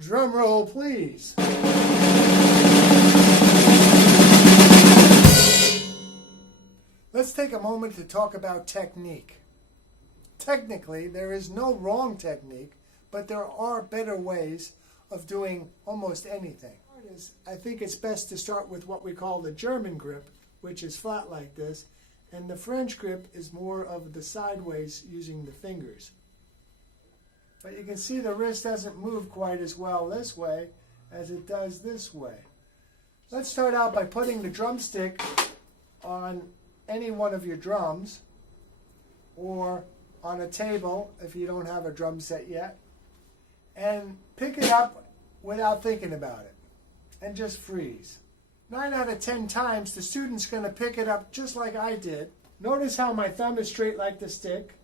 Drum roll, please. Let's take a moment to talk about technique. Technically, there is no wrong technique, but there are better ways of doing almost anything. I think it's best to start with what we call the German grip, which is flat like this, and the French grip is more of the sideways using the fingers. But you can see the wrist doesn't move quite as well this way as it does this way. Let's start out by putting the drumstick on any one of your drums or on a table if you don't have a drum set yet, and pick it up without thinking about it and just freeze. 9 out of 10 times the student's going to pick it up just like I did. Notice how my thumb is straight like the stick.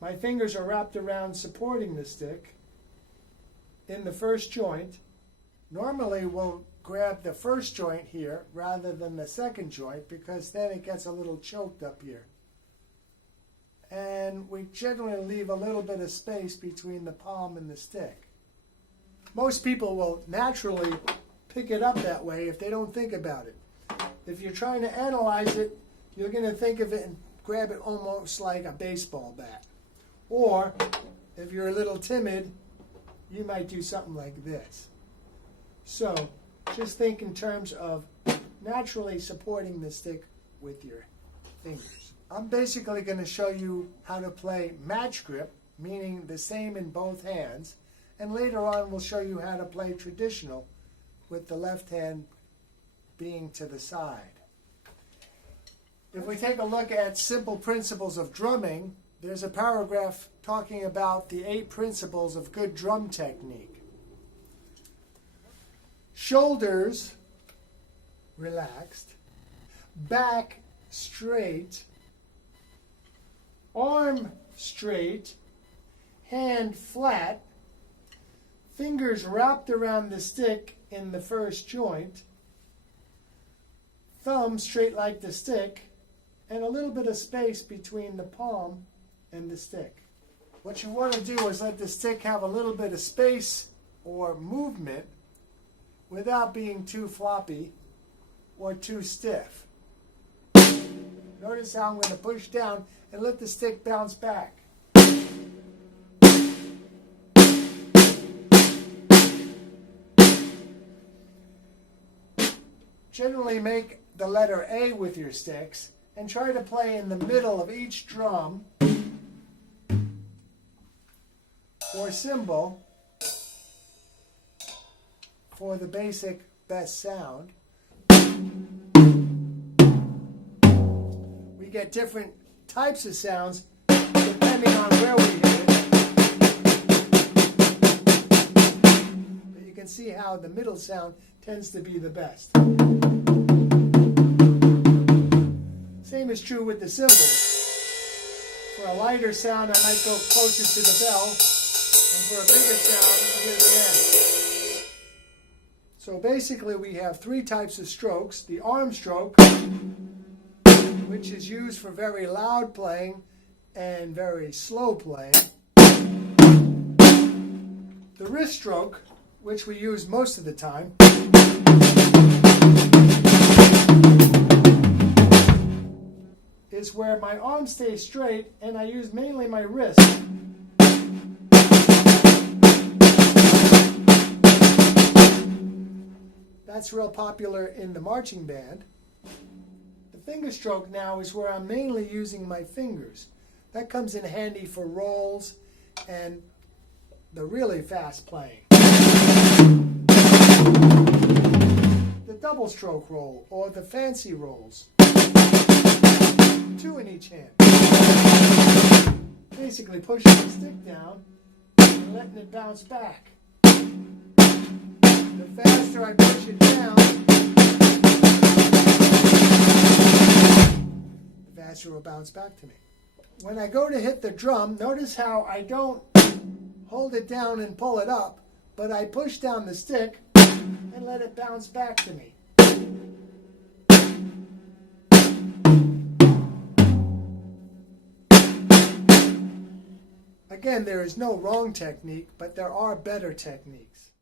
My fingers are wrapped around supporting the stick in the first joint. Normally we'll grab the first joint here rather than the second joint because then it gets a little choked up here. And we generally leave a little bit of space between the palm and the stick. Most people will naturally pick it up that way if they don't think about it. If you're trying to analyze it, you're going to think of it and grab it almost like a baseball bat. Or, if you're a little timid, you might do something like this. So, just think in terms of naturally supporting the stick with your fingers. I'm basically going to show you how to play match grip, meaning the same in both hands, and later on we'll show you how to play traditional with the left hand being to the side. If we take a look at simple principles of drumming, there's a paragraph talking about the 8 principles of good drum technique. Shoulders relaxed, back straight, arm straight, hand flat, fingers wrapped around the stick in the first joint, thumb straight like the stick, and a little bit of space between the palm and the stick. What you want to do is let the stick have a little bit of space or movement without being too floppy or too stiff. Notice how I'm going to push down and let the stick bounce back. Generally make the letter A with your sticks and try to play in the middle of each drum or cymbal for the basic best sound. We get different types of sounds depending on where we hit it. But you can see how the middle sound tends to be the best. Same is true with the cymbals. For a lighter sound, I might go closer to the bell, and for a bigger sound, near the end. So basically we have 3 types of strokes. The arm stroke, which is used for very loud playing and very slow playing. The wrist stroke, which we use most of the time. Is where my arm stays straight and I use mainly my wrist. That's real popular in the marching band. The finger stroke now is where I'm mainly using my fingers. That comes in handy for rolls and the really fast playing. The double stroke roll or the fancy rolls. 2 in each hand. Basically pushing the stick down and letting it bounce back. The faster I push it down, the faster it will bounce back to me. When I go to hit the drum, notice how I don't hold it down and pull it up, but I push down the stick and let it bounce back to me. Again, there is no wrong technique, but there are better techniques.